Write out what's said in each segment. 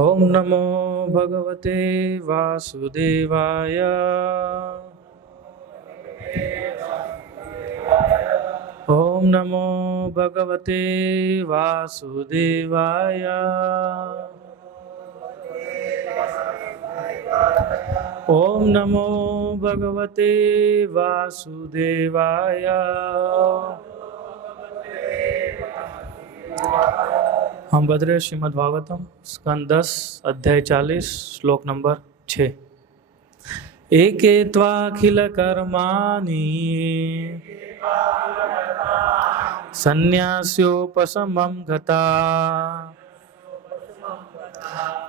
ओम नमो भगवते वासुदेवाय। ओम नमो भगवते वासुदेवाय। ओम नमो भगवते वासुदेवाय। हम बदरे श्रीमद् भागवतम स्कंद 10 अध्याय 40 श्लोक नंबर 6। एके त्वाखिल कर्माणि संन्यास्योपशमं गता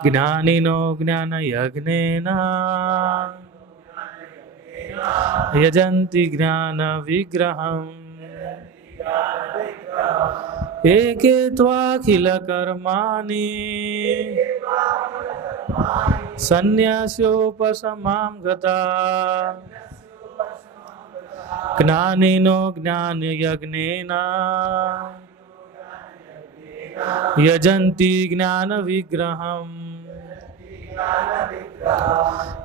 ज्ञानिनो ज्ञानयज्ञेन यजन्ति ज्ञानविग्रहम्। एके त्वाखिल कर्माणि संन्यास्योपशमां गता ज्ञानिनो ज्ञानयज्ञेन यजन्ति ज्ञानविग्रहम्।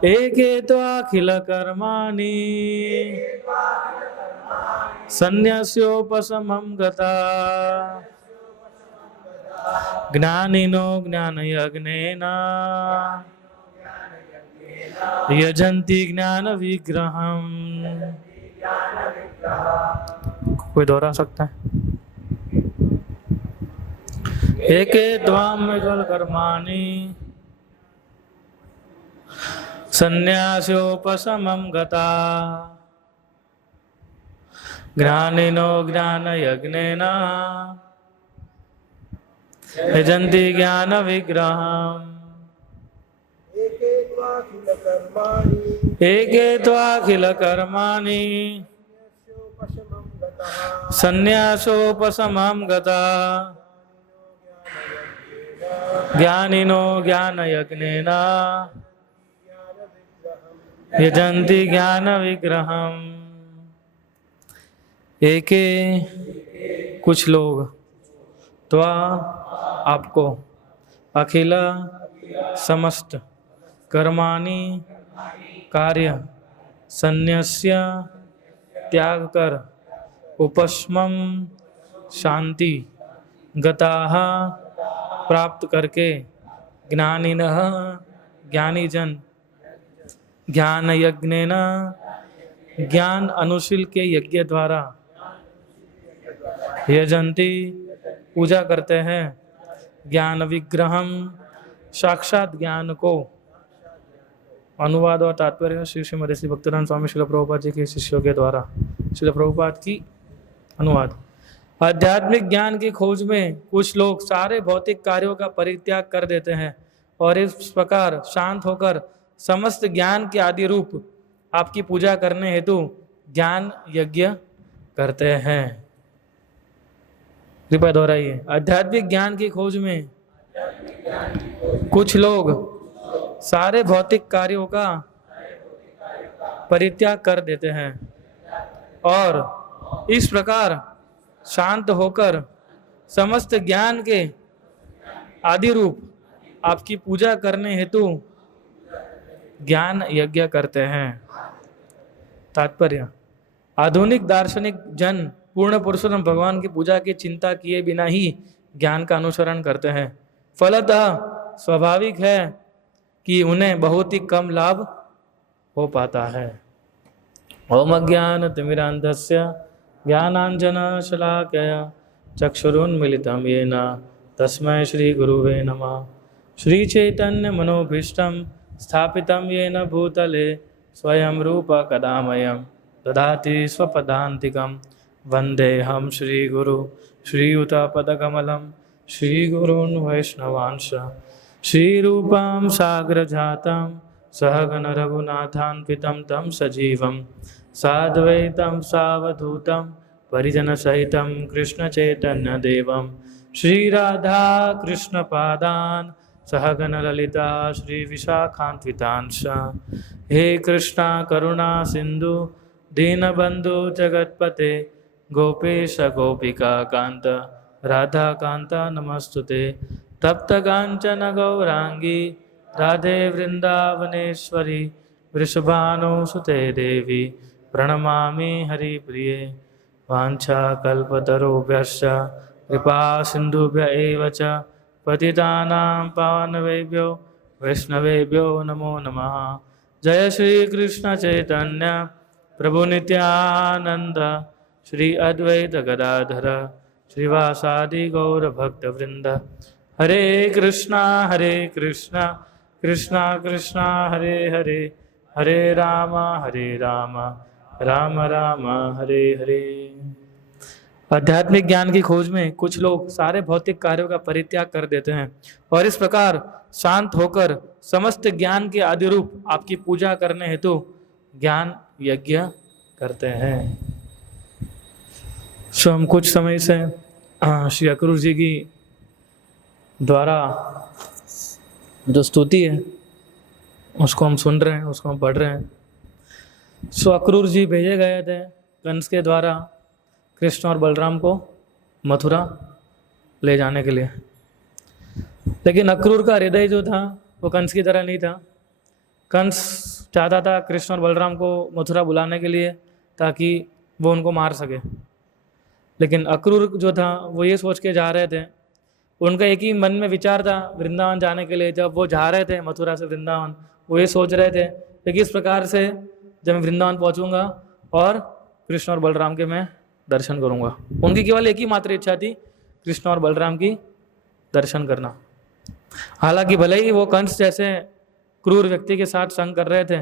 एके त्वाखिल कर्माणि संन्यास्योपशमं गता ज्ञानिनो ज्ञानयज्ञेन यजन्ति ज्ञानविग्रहम्। कोई दोहरा सकता है? एके त्वाखिल कर्माणि संन्यास्योपशमं गता ज्ञानिनो ज्ञानयज्ञेन यजन्ति ज्ञानविग्रहम्। एके त्वाखिल कर्माणि संन्यासोपशमं गता ज्ञानिनो ज्ञानयज्ञेन यजन्ति ज्ञानविग्रहम्। एके कुछ लोग त्वा आपको अखिला समस्त कर्माणि कार्य संन्यास्य त्याग कर उपशमं शांति गताः प्राप्त करके ज्ञानिनः ज्ञानीजन ज्ञान यज्ञेन ज्ञान अनुशील के यज्ञ द्वारा यजन्ति पूजा करते हैं ज्ञान विग्रहम साक्षात ज्ञान को। अनुवाद और तात्पर्य श्री श्रीमद श्री भक्तिवेदांत स्वामी श्रील प्रभुपाद जी के शिष्यों के द्वारा श्रील प्रभुपाद की अनुवाद। आध्यात्मिक ज्ञान की खोज में कुछ लोग सारे भौतिक कार्यों का परित्याग कर देते हैं और इस प्रकार शांत होकर समस्त ज्ञान के आदि रूप आपकी पूजा करने हेतु ज्ञान यज्ञ करते हैं। कृपया दोहराइए। आध्यात्मिक ज्ञान की खोज में कुछ लोग सारे भौतिक कार्यों का परित्याग कर देते हैं और इस प्रकार शांत होकर समस्त ज्ञान के आदि रूप आपकी पूजा करने हेतु ज्ञान यज्ञ करते हैं। तात्पर्य: आधुनिक दार्शनिक जन पूर्ण पुरुषोत्तम भगवान की पूजा की चिंता किए बिना ही ज्ञान का अनुसरण करते हैं। फलतः स्वाभाविक है कि उन्हें बहुत ही कम लाभ हो पाता है। ओम अज्ञानतिमिरान्धस्य ज्ञानाञ्जनशलाकया चक्षुरुन्मीलितं येन तस्मै श्रीगुरुवे नमः। श्रीचैतन्यमनोभीष्टं स्थापितं येन भूतले स्वयं रूप कदा मह्यं ददाति स्वपदान्तिकं। वन्देऽहं श्रीगुरु श्रीयुतपदकमलं श्रीगुरून् वैष्णवांश श्रीरूपां साग्रजातं सहगण रघुनाथान्वितं तं सजीवं साद्वैतं सावधूतं परिजनसहितं कृष्णचैतन्यदेवं श्रीराधा कृष्णपादान् सहगण ललिता श्रीविशाखान्वितांश। हे कृष्णा करुणा सिंधु दीनबंधु जगत्पते गोपेश गोपिका कांत राधा कांता नमस्तुते। तप्त कांचन गौरांगी राधे वृंदावनेश्वरी वृषभानुसुते देवी प्रणमामि हरिप्रिये। वाञ्छाकल्पतरुभ्यश्च कृपा सिन्धुभ्य एव च पतितानां पावनवेभ्यो वैष्णवेभ्यो नमो नमः। जय श्री कृष्ण चैतन्य प्रभु नित्यानंद श्री अद्वैत गदाधर श्रीवासादि गौर भक्तवृंद। हरे कृष्णा कृष्णा कृष्णा हरे हरे, हरे राम राम राम हरे हरे। आध्यात्मिक ज्ञान की खोज में कुछ लोग सारे भौतिक कार्यों का परित्याग कर देते हैं और इस प्रकार शांत होकर समस्त ज्ञान के आदि रूप आपकी पूजा करने हेतु ज्ञान यज्ञ करते हैं। सो हम कुछ समय से श्री अक्रूर जी की द्वारा जो स्तुति है उसको हम सुन रहे हैं, उसको हम पढ़ रहे हैं। सो अक्रूर जी भेजे गए थे कंस के द्वारा कृष्ण और बलराम को मथुरा ले जाने के लिए, लेकिन अक्रूर का हृदय जो था वो कंस की तरह नहीं था। कंस चाहता था कृष्ण और बलराम को मथुरा बुलाने के लिए ताकि वो उनको मार सके, लेकिन अक्रूर जो था वो ये सोच के जा रहे थे, उनका एक ही मन में विचार था वृंदावन जाने के लिए। जब वो जा रहे थे मथुरा से वृंदावन, वो ये सोच रहे थे कि किस प्रकार से जब मैं वृंदावन पहुंचूंगा और कृष्ण और बलराम के मैं दर्शन करूंगा। उनकी केवल एक ही मात्र इच्छा थी कृष्ण और बलराम की दर्शन करना। हालांकि भले ही वो कंस जैसे क्रूर व्यक्ति के साथ संग कर रहे थे,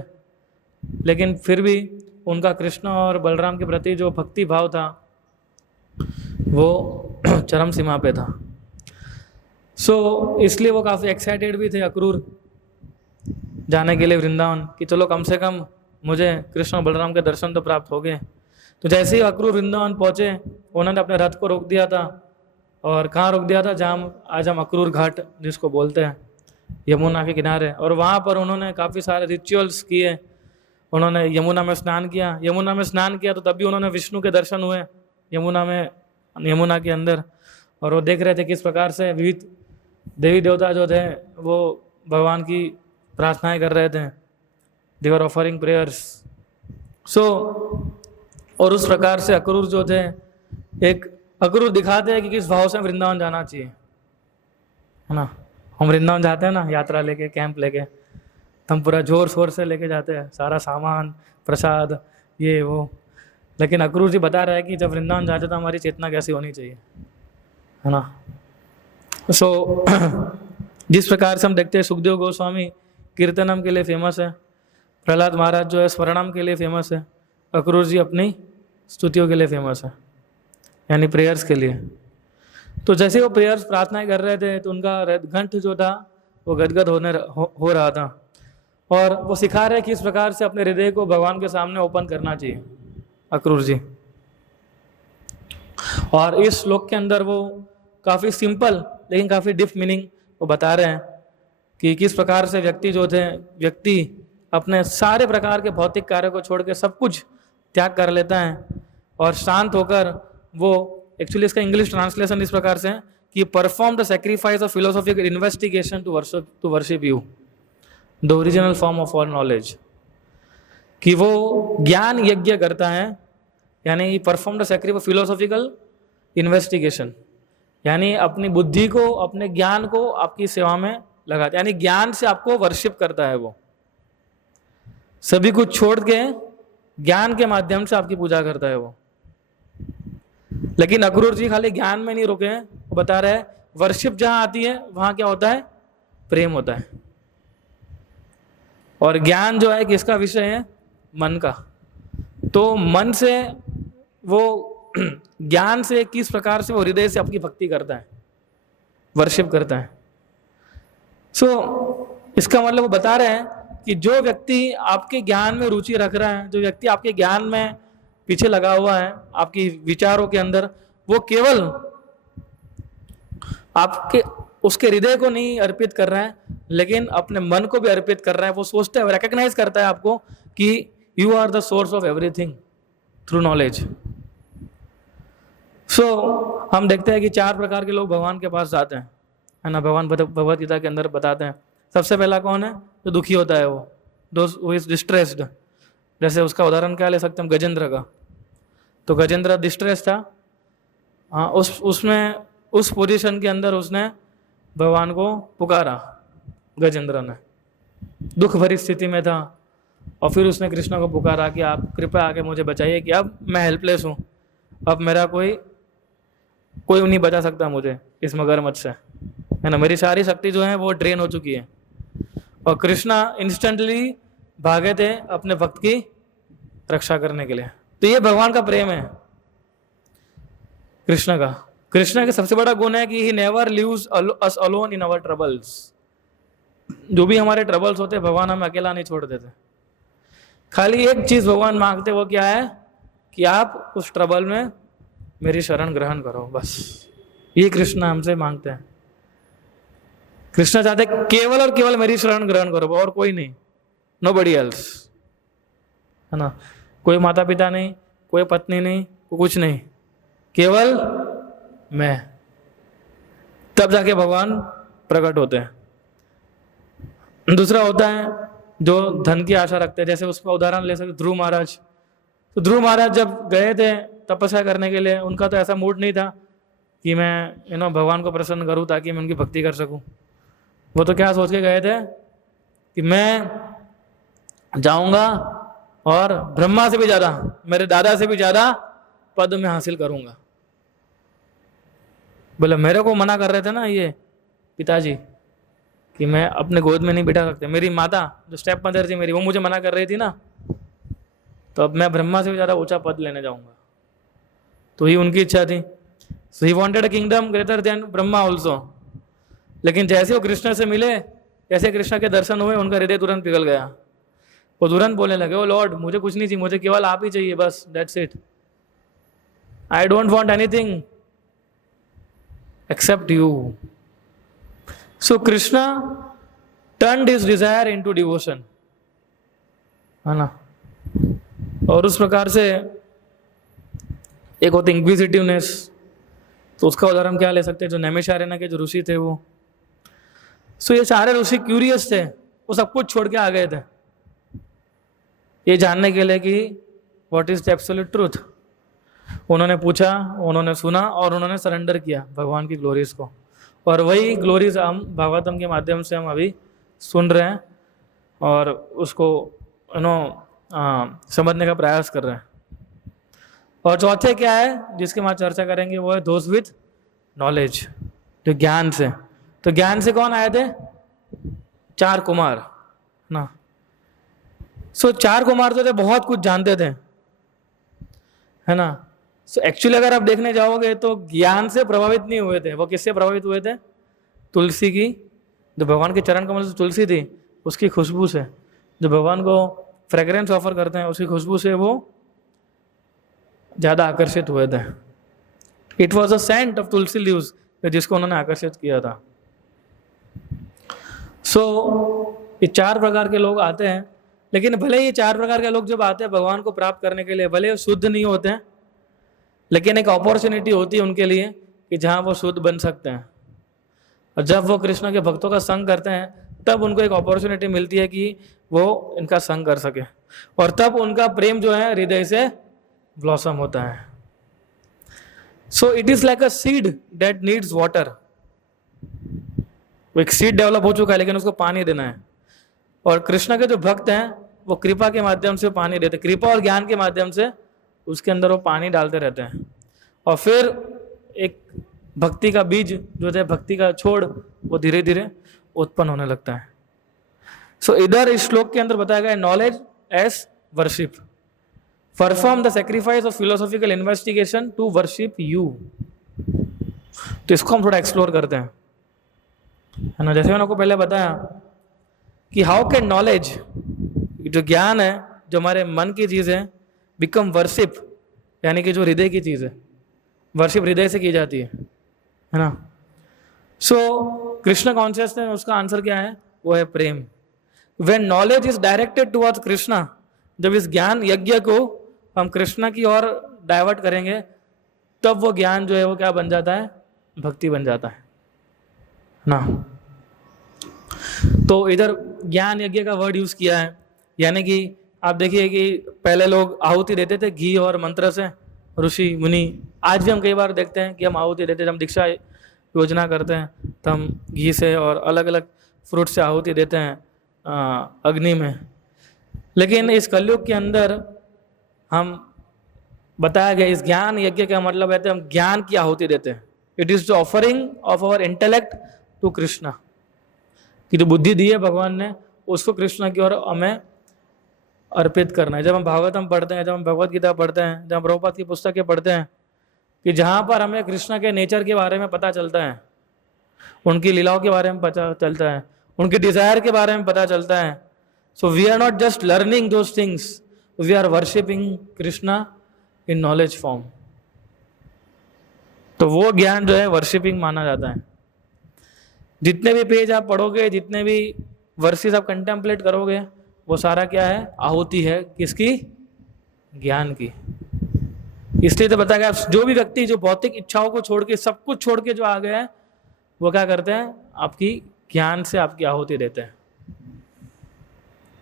लेकिन फिर भी उनका कृष्ण और बलराम के प्रति जो भक्ति भाव था वो चरम सीमा पे था। इसलिए वो काफ़ी एक्साइटेड भी थे अक्रूर जाने के लिए वृंदावन, कि चलो कम से कम मुझे कृष्ण और बलराम के दर्शन तो प्राप्त हो गए। तो जैसे ही अक्रूर वृंदावन पहुँचे, उन्होंने अपने रथ को रोक दिया था। और कहाँ रोक दिया था? जहाँ आज हम अक्रूर घाट जिसको बोलते हैं, यमुना के किनारे। और वहाँ पर उन्होंने काफ़ी सारे रिचुअल्स किए। उन्होंने यमुना में स्नान किया तो तब भी उन्होंने विष्णु के दर्शन हुए यमुना के अंदर। और वो देख रहे थे किस प्रकार से विविध देवी देवता जो थे वो भगवान की प्रार्थनाएं कर रहे थे, दे वर ऑफरिंग प्रेयर्स। और उस प्रकार से अक्रूर जो थे, एक अक्रूर दिखाते हैं कि किस भाव से वृंदावन जाना चाहिए, है ना। हम वृंदावन जाते हैं ना यात्रा लेके, कैंप लेके, हम पूरा जोर शोर से लेके जाते हैं सारा सामान, प्रसाद, ये वो। लेकिन अक्रूर जी बता रहे हैं कि जब वृंदावन जाते तो हमारी चेतना कैसी होनी चाहिए, है ना। जिस प्रकार से हम देखते हैं सुखदेव गोस्वामी कीर्तनम के लिए फेमस है, प्रहलाद महाराज जो है स्मरणम के लिए फेमस है, अक्रूर जी अपनी स्तुतियों के लिए फेमस है, यानी प्रेयर्स के लिए। तो जैसे वो प्रेयर्स प्रार्थनाएं कर रहे थे तो उनका कंठ जो था वो गदगद हो रहा था। और वो सिखा रहे कि इस प्रकार से अपने हृदय को भगवान के सामने ओपन करना चाहिए अक्रूर जी। और इस श्लोक के अंदर वो काफ़ी सिंपल लेकिन काफ़ी डीप मीनिंग वो बता रहे हैं कि किस प्रकार से व्यक्ति अपने सारे प्रकार के भौतिक कार्यों को छोड़ के सब कुछ त्याग कर लेता है और शांत होकर वो, एक्चुअली इसका इंग्लिश ट्रांसलेशन इस प्रकार से है कि perform the sacrifice of philosophical investigation to worship you the original form of all knowledge. कि वो ज्ञान यज्ञ करता है, यानी perform the sacrifice of philosophical investigation, यानी अपनी बुद्धि को, अपने ज्ञान को आपकी सेवा में लगाता है, यानी ज्ञान से आपको वर्शिप करता है। वो सभी कुछ छोड़ के ज्ञान के माध्यम से आपकी पूजा करता है वो। लेकिन अक्रूर जी खाली ज्ञान में नहीं रुके हैं, वो बता रहे हैं वर्शिप जहां आती है वहां क्या होता है? प्रेम होता है। और ज्ञान जो है किसका विषय है? मन का। तो मन से वो ज्ञान से किस प्रकार से वो हृदय से आपकी भक्ति करता है, वर्शिप करता है। इसका मतलब वो बता रहे हैं कि जो व्यक्ति आपके ज्ञान में रुचि रख रहा है, जो व्यक्ति आपके ज्ञान में पीछे लगा हुआ है, आपकी विचारों के अंदर, वो केवल आपके उसके हृदय को नहीं अर्पित कर रहा है, लेकिन अपने मन को भी अर्पित कर रहा है। वो सोचता है, रिकॉग्नाइज करता है आपको कि you are the source of everything through knowledge. हम देखते हैं कि 4 प्रकार के लोग भगवान के पास जाते हैं, है ना। भगवान भगवत गीता के अंदर बताते हैं सबसे पहला कौन है, जो दुखी होता है, वो दोस्त वो इज डिस्ट्रेस्ड। जैसे उसका उदाहरण क्या ले सकते हैं, गजेंद्र का। तो गजेंद्र डिस्ट्रेस था, हाँ, उसमें उस पोजीशन के अंदर उसने भगवान को पुकारा, गजेंद्र ने दुख भरी स्थिति में था, और फिर उसने कृष्ण को पुकारा कि आप कृपया आके मुझे बचाइए, कि अब मैं हेल्पलेस हूँ, अब मेरा कोई नहीं बचा सकता मुझे इस मगरमच्छ से, है ना। मेरी सारी शक्ति जो है वो ड्रेन हो चुकी है। और कृष्णा इंस्टेंटली भागे थे अपने भक्त की रक्षा करने के लिए। तो ये भगवान का प्रेम है कृष्ण का। कृष्ण का सबसे बड़ा गुण है कि he never leaves us alone in our troubles. जो भी हमारे ट्रबल्स होते भगवान हमें अकेला नहीं छोड़ देते। खाली एक चीज भगवान मांगते, वो क्या है, कि आप उस ट्रबल में मेरी शरण ग्रहण करो, बस। ये कृष्ण हमसे मांगते हैं। कृष्ण चाहते केवल और केवल मेरी शरण ग्रहण करो, और कोई नहीं, नोबडी एल्स, है ना। कोई माता पिता नहीं, कोई पत्नी नहीं, कुछ नहीं, केवल मैं। तब जाके भगवान प्रकट होते हैं। दूसरा होता है जो धन की आशा रखते हैं। जैसे उसका उदाहरण ले सकते ध्रुव महाराज। तो ध्रुव महाराज जब गए थे तपस्या करने के लिए, उनका तो ऐसा मूड नहीं था कि मैं भगवान को प्रसन्न करूं ताकि मैं उनकी भक्ति कर सकूं। वो तो क्या सोच के गए थे कि मैं जाऊंगा और ब्रह्मा से भी ज्यादा, मेरे दादा से भी ज्यादा पद में हासिल करूंगा। बोले मेरे को मना कर रहे थे ना ये पिताजी कि मैं अपने गोद में नहीं बिठा सकते, मेरी माता जो स्टेप मदर थी मेरी, वो मुझे मना कर रही थी ना, तो अब मैं ब्रह्मा से भी ज्यादा ऊंचा पद लेने जाऊंगा। तो ही उनकी इच्छा थी। So he wanted a kingdom greater than Brahma also. लेकिन जैसे वो कृष्ण से मिले, जैसे कृष्ण के दर्शन हुए, उनका हृदय तुरंत पिघल गया। वो तुरंत बोलने लगे, ओ लॉर्ड, मुझे कुछ नहीं चाहिए, मुझे केवल आप ही चाहिए, बस, that's it. I don't want anything accept you. So Krishna turned his Dzire into devotion, है ना। और उस प्रकार से एक होती इंक्विजिटिवनेस। तो उसका उदाहरण क्या ले सकते हैं, जो नैमिषारण्य के जो ऋषि थे वो। सो ये सारे ऋषि क्यूरियस थे, वो सब कुछ छोड़ के आ गए थे ये जानने के लिए कि what is the absolute truth. उन्होंने पूछा, उन्होंने सुना, और उन्होंने सरेंडर किया भगवान की ग्लोरीज को। और वही ग्लोरीज हम भागवतम के माध्यम से हम अभी सुन रहे हैं और उसको समझने का प्रयास कर रहे हैं। और चौथे क्या है जिसके बाद चर्चा करेंगे, वो है दोज विथ नॉलेज, जो ज्ञान से। तो ज्ञान से कौन आए थे, 4 कुमार ना। सो 4 कुमार तो थे, बहुत कुछ जानते थे, है ना। सो एक्चुअली अगर आप देखने जाओगे तो ज्ञान से प्रभावित नहीं हुए थे। वो किससे प्रभावित हुए थे, तुलसी की, जो भगवान के चरण कमल से तुलसी थी उसकी खुशबू से, जो भगवान को फ्रेग्रेंस ऑफर करते हैं उसकी खुशबू से वो ज्यादा आकर्षित हुए थे। It was a scent of tulsi leaves जिसको उन्होंने आकर्षित किया था। सो ये 4 प्रकार के लोग आते हैं। लेकिन भले ये 4 प्रकार के लोग जब आते हैं भगवान को प्राप्त करने के लिए, भले वो शुद्ध नहीं होते हैं, लेकिन एक अपॉर्चुनिटी होती है उनके लिए कि जहाँ वो शुद्ध बन सकते हैं। और जब वो कृष्ण के भक्तों का संग करते हैं तब उनको एक अपॉर्चुनिटी मिलती है कि वो इनका संग कर सके, और तब उनका प्रेम जो है हृदय से ब्लॉसम होता है। सो it is like a seed that needs water. वो एक सीड डेवलप हो चुका है लेकिन उसको पानी देना है। और कृष्ण के जो भक्त हैं वो कृपा के माध्यम से पानी देते, कृपा और ज्ञान के माध्यम से उसके अंदर वो पानी डालते रहते हैं। और फिर एक भक्ति का बीज जो है, भक्ति का छोड़, वो धीरे धीरे उत्पन्न होने लगता है। सो इधर इस श्लोक के अंदर बताया गया knowledge as worship, perform the sacrifice of philosophical investigation to worship you. तो इसको हम थोड़ा एक्सप्लोर करते हैं, है ना। जैसे मैंने आपको पहले बताया कि हाउ कैन नॉलेज, जो ज्ञान है, जो हमारे मन की चीज है, बिकम वर्शिप, यानी कि जो हृदय की चीज है, वर्शिप हृदय से की जाती है ना। सो कृष्ण कॉन्शियसनेस, उसका आंसर क्या है, वो है प्रेम। When knowledge is directed towards Krishna, जब इस ज्ञान यज्ञ को हम कृष्णा की ओर डाइवर्ट करेंगे तब वो ज्ञान जो है वो क्या बन जाता है, भक्ति बन जाता है ना। तो इधर ज्ञान यज्ञ का वर्ड यूज किया है, यानी कि आप देखिए कि पहले लोग आहुति देते थे घी और मंत्र से, ऋषि मुनि। आज भी हम कई बार देखते हैं कि हम आहुति देते थे, हम दीक्षा योजना करते हैं तो हम घी से और अलग अलग फ्रूट से आहुति देते हैं अग्नि में। लेकिन इस कलयुग के अंदर हम बताया गया इस ज्ञान यज्ञ का मतलब है तो हम ज्ञान की आहुति देते हैं। It is the offering of our intellect to Krishna, कि जो बुद्धि दी है भगवान ने उसको कृष्ण की ओर हमें अर्पित करना है। जब हम भागवतम पढ़ते हैं, जब हम भगवत गीता पढ़ते हैं, जब हम प्रभुपाद की पुस्तकें पढ़ते हैं, कि जहाँ पर हमें कृष्ण के नेचर के बारे में पता चलता है, उनकी लीलाओं के बारे में पता चलता है, उनकी डिजायर के बारे में पता चलता है। So we are not just learning those things, we are worshipping Krishna in knowledge form. तो वो ज्ञान जो है वर्शिपिंग माना जाता है। जितने भी पेज आप पढ़ोगे, जितने भी वर्सेस आप कंटेम्पलेट करोगे, वो सारा क्या है? आहुति है। किसकी? ज्ञान की। इसलिए तो बताया गया जो भी व्यक्ति जो भौतिक इच्छाओं को छोड़ के, सब कुछ छोड़ के जो आ गए हैं, वो क्या करते हैं? आपकी ज्ञान से आपकी आहुति देते हैं।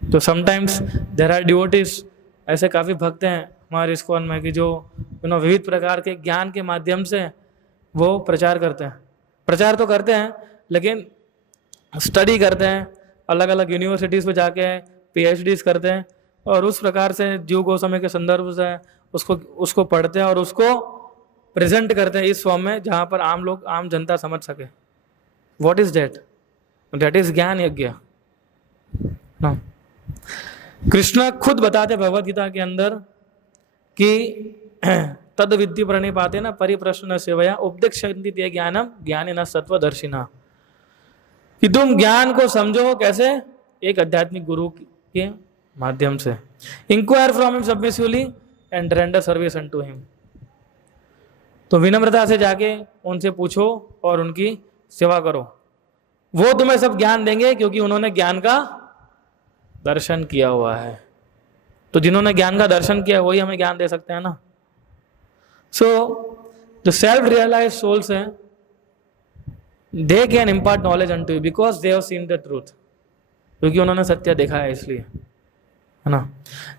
तो समटाइम्स देयर आर डिवोटीज, ऐसे काफ़ी भक्त हैं हमारे इस्कॉन में कि जो विविध प्रकार के ज्ञान के माध्यम से वो प्रचार करते हैं। प्रचार तो करते हैं लेकिन स्टडी करते हैं, अलग अलग यूनिवर्सिटीज़ पे जाके PhDs करते हैं और उस प्रकार से जीव गोस्वामी के संदर्भ से उसको पढ़ते हैं और उसको प्रेजेंट करते हैं इस फॉर्म में जहाँ पर आम लोग, आम जनता समझ सके। What is that? That is ज्ञान यज्ञ। कृष्ण खुद बताते भगवत गीता के अंदर कि तद विद्धि प्रणिपाते न परिप्रश्न सेवया उपदेक्षन्ति ते ज्ञानम ज्ञानिनः सत्वदर्शिनः, कि तुम ज्ञान को समझो कैसे? एक आध्यात्मिक गुरु के माध्यम से। Inquire from him submissively and render service unto him. तो विनम्रता से जाके उनसे पूछो और उनकी सेवा करो, वो तुम्हें सब ज्ञान देंगे क्योंकि उन्होंने ज्ञान का दर्शन किया हुआ है। तो जिन्होंने ज्ञान का दर्शन किया वही हमें ज्ञान दे सकते हैं ना। सो जो सेल्फ रियलाइज सोल्स हैं, they can impart knowledge unto you because they have seen the truth, क्योंकि उन्होंने सत्य देखा है इसलिए, है ना।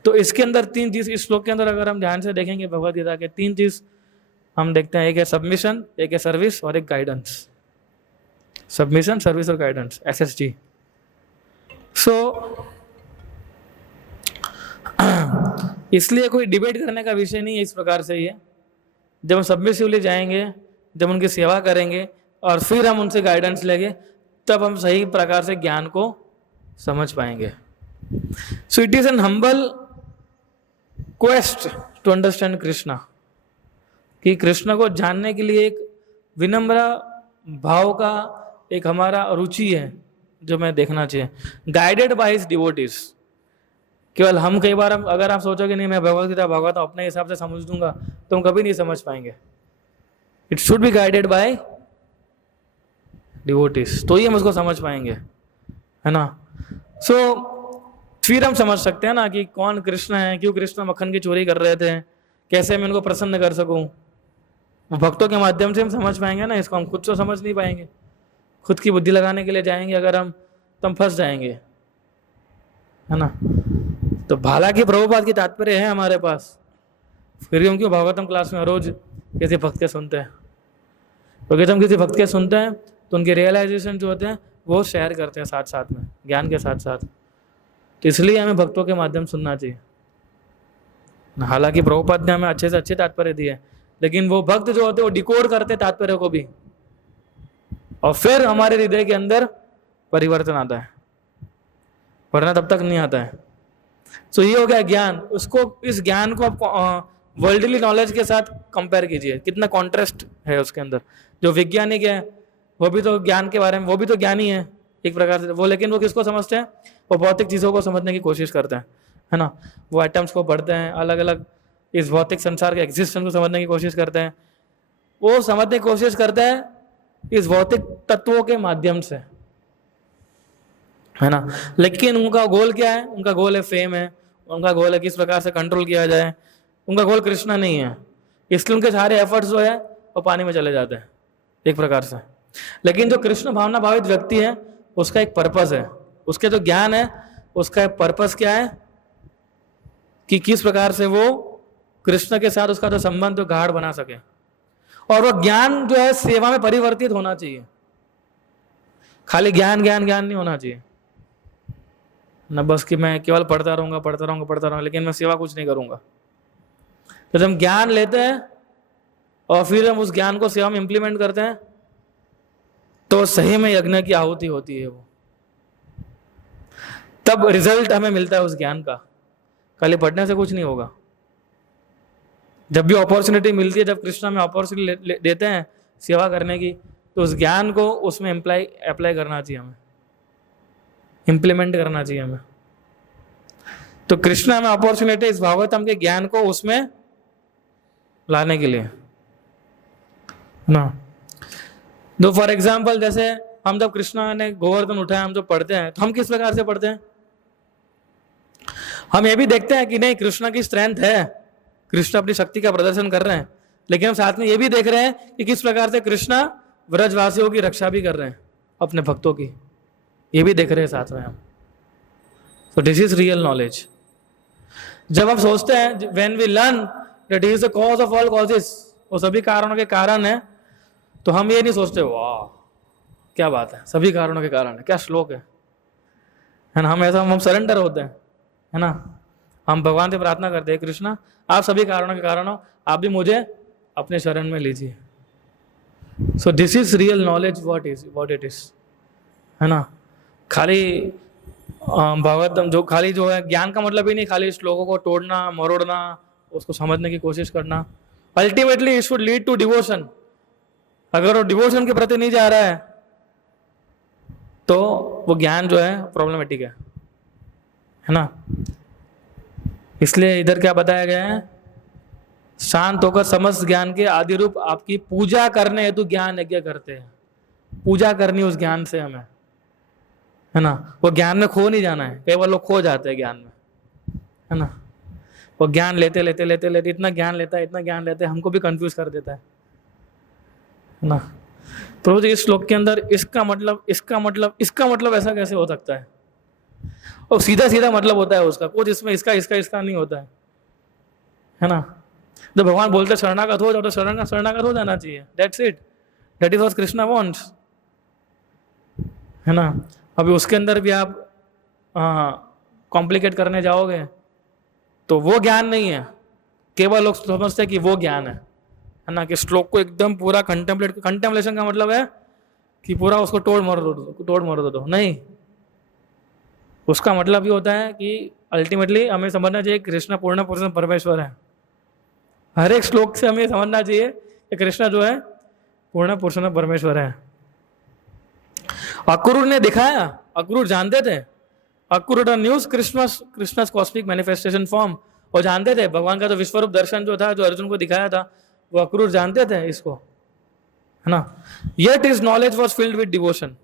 तो इसके अंदर तीन चीज, इस श्लोक के अंदर अगर हम ध्यान से देखेंगे भगवत गीता के, तीन चीज हम देखते हैं। एक है सबमिशन, एक है सर्विस और एक गाइडेंस। सबमिशन, सर्विस और गाइडेंस, SSG। सो इसलिए कोई डिबेट करने का विषय नहीं है, इस प्रकार से ही है। जब हम सबमिसिवली जाएंगे, जब उनकी सेवा करेंगे और फिर हम उनसे गाइडेंस लेंगे, तब हम सही प्रकार से ज्ञान को समझ पाएंगे। So it is an humble quest to understand Krishna, कि कृष्ण को जानने के लिए एक विनम्र भाव का एक हमारा रुचि है जो मैं देखना चाहिए, गाइडेड बाय हिज डिवोटीज। केवल हम कई बार अगर आप सोचोगे नहीं मैं भगवत गीता भागवत अपने हिसाब से समझ दूंगा, तो हम कभी नहीं समझ पाएंगे। It should be guided by devotees, तो ही हम उसको समझ पाएंगे, है ना। सो फिर हम समझ सकते हैं ना कि कौन कृष्ण है, क्यों कृष्ण मक्खन की चोरी कर रहे थे, कैसे मैं उनको प्रसन्न कर सकूं। वो भक्तों के माध्यम से हम समझ पाएंगे ना, इसको हम खुद तो समझ नहीं पाएंगे। खुद की बुद्धि लगाने के लिए जाएंगे अगर हम, तो हम फंस जाएंगे, है ना। तो हालांकि प्रभुपाद की तात्पर्य है हमारे पास, फिर भी हम क्यों भागवतम क्लास में रोज किसी भक्त के सुनते हैं? क्योंकि जब हम किसी भक्त के सुनते हैं तो उनके रियलाइजेशन जो होते हैं वो शेयर करते हैं साथ साथ में, ज्ञान के साथ साथ। तो इसलिए हमें भक्तों के माध्यम सुनना चाहिए। हालांकि प्रभुपाद ने हमें अच्छे से अच्छे तात्पर्य दिए, लेकिन वो भक्त जो होते हैं वो डिकोड करते तात्पर्य को भी, और फिर हमारे हृदय के अंदर परिवर्तन आता है, वरना तब तक नहीं आता है। सो ये हो गया ज्ञान। उसको, इस ज्ञान को आप वर्ल्डली नॉलेज के साथ कंपेयर कीजिए, कितना कॉन्ट्रास्ट है उसके अंदर। जो वैज्ञानिक है वो भी तो ज्ञान के बारे में, वो भी तो ज्ञानी है एक प्रकार से वो, लेकिन वो किसको समझते हैं? वो भौतिक चीज़ों को समझने की कोशिश करते हैं, है ना। वो एटम्स को पढ़ते हैं, अलग अलग इस भौतिक संसार के एग्जिस्टेंस को समझने की कोशिश करते हैं। वो समझने की कोशिश करते हैं इस भौतिक तत्वों के माध्यम से, है ना। लेकिन उनका गोल क्या है? उनका गोल है फेम है, उनका गोल है किस प्रकार से कंट्रोल किया जाए। उनका गोल कृष्णा नहीं है, इसलिए उनके सारे एफर्ट्स जो है वो पानी में चले जाते हैं एक प्रकार से। लेकिन जो कृष्ण भावना भावित व्यक्ति है उसका एक पर्पस है, उसके जो ज्ञान है उसका एक पर्पस क्या है कि किस प्रकार से वो कृष्ण के साथ उसका जो संबंध तो गाढ़ बना सके। और वो ज्ञान जो है सेवा में परिवर्तित होना चाहिए, खाली ज्ञान ज्ञान ज्ञान नहीं होना चाहिए न, बस कि मैं केवल पढ़ता रहूंगा लेकिन मैं सेवा कुछ नहीं करूंगा। तो जब हम ज्ञान लेते हैं और फिर हम उस ज्ञान को सेवा में इंप्लीमेंट करते हैं तो सही में यज्ञ की आहुति होती है, वो तब रिजल्ट हमें मिलता है उस ज्ञान का। खाली पढ़ने से कुछ नहीं होगा। जब भी अपॉर्चुनिटी मिलती है, जब कृष्ण हमें अपॉर्चुनिटी देते हैं सेवा करने की, तो उस ज्ञान को उसमें अप्लाई करना चाहिए, हमें इंप्लीमेंट करना चाहिए हमें। तो कृष्ण हमें अपॉर्चुनिटी इस भागवतम के ज्ञान को उसमें लाने के लिए ना। तो फॉर एग्जाम्पल जैसे हम जब कृष्ण ने गोवर्धन उठाया, हम जो पढ़ते हैं तो हम किस प्रकार से पढ़ते हैं? हम ये भी देखते हैं कि नहीं कृष्ण की स्ट्रेंथ है, कृष्ण अपनी शक्ति का प्रदर्शन कर रहे हैं, लेकिन हम साथ में ये भी देख रहे हैं कि किस प्रकार से कृष्ण व्रजवासियों की रक्षा भी कर रहे हैं, अपने भक्तों की, ये भी देख रहे हैं साथ में हम। So this is real knowledge. जब हम सोचते हैं when we learn that he is the cause of all causes, वो सभी कारणों के कारण है, तो हम ये नहीं सोचते वाह क्या बात है सभी कारणों के कारण है, क्या श्लोक है ना। हम ऐसा हम सरेंडर होते हैं, है ना। हम भगवान से प्रार्थना करते हैं कृष्णा आप सभी कारणों के कारण हो, आप भी मुझे अपने शरण में लीजिए। सो this is real knowledge what it is, है ना। खाली भागवतम जो खाली जो है ज्ञान का मतलब ही नहीं खाली श्लोकों को तोड़ना मरोड़ना, उसको समझने की कोशिश करना। Ultimately it should lead to devotion. अगर वो डिवोशन के प्रति नहीं जा रहा है तो वो ज्ञान जो है प्रॉब्लमेटिक है ना। इसलिए इधर क्या बताया गया है, शांत होकर समस्त ज्ञान के आदि रूप आपकी पूजा करने हेतु ज्ञान यज्ञ करते हैं। पूजा करनी उस ज्ञान से हमें, है ना। वो ज्ञान में खो नहीं जाना है, कई बार लोग खो जाते हैं ज्ञान में, है ना। वो ज्ञान लेते लेते लेते लेते इतना ज्ञान लेता है हमको भी कंफ्यूज कर देता है ना। प्रभु जी इस श्लोक के अंदर इसका मतलब ऐसा कैसे हो सकता है, और सीधा सीधा मतलब होता है उसका, कुछ इसमें इसका नहीं होता है ना। जब भगवान बोलते शरणागत हो जाओ तो शरणागत हो जाना चाहिए, that's it, that is what Krishna wants, है ना। अभी उसके अंदर भी आप कॉम्प्लिकेट करने जाओगे तो वो ज्ञान नहीं है। केवल लोग समझते हैं कि वो ज्ञान है ना, कि श्लोक को एकदम पूरा कंटेम्पलेशन का मतलब है कि पूरा उसको तोड़ मरोड़ दो, नहीं। उसका मतलब ये होता है कि अल्टीमेटली हमें समझना चाहिए कृष्ण पूर्ण पुरुष परमेश्वर है। हर एक श्लोक से हमें समझना चाहिए कि कृष्ण जो है पूर्ण पुरुष परमेश्वर है। अक्रूर ने दिखाया, अक्रूर जानते थे, Akrur news Krishna's cosmic manifestation form, वो जानते थे भगवान का जो विश्वरूप दर्शन जो था जो अर्जुन को दिखाया था, वो अक्रूर जानते थे इसको, है ना। Yet is knowledge was filled with devotion,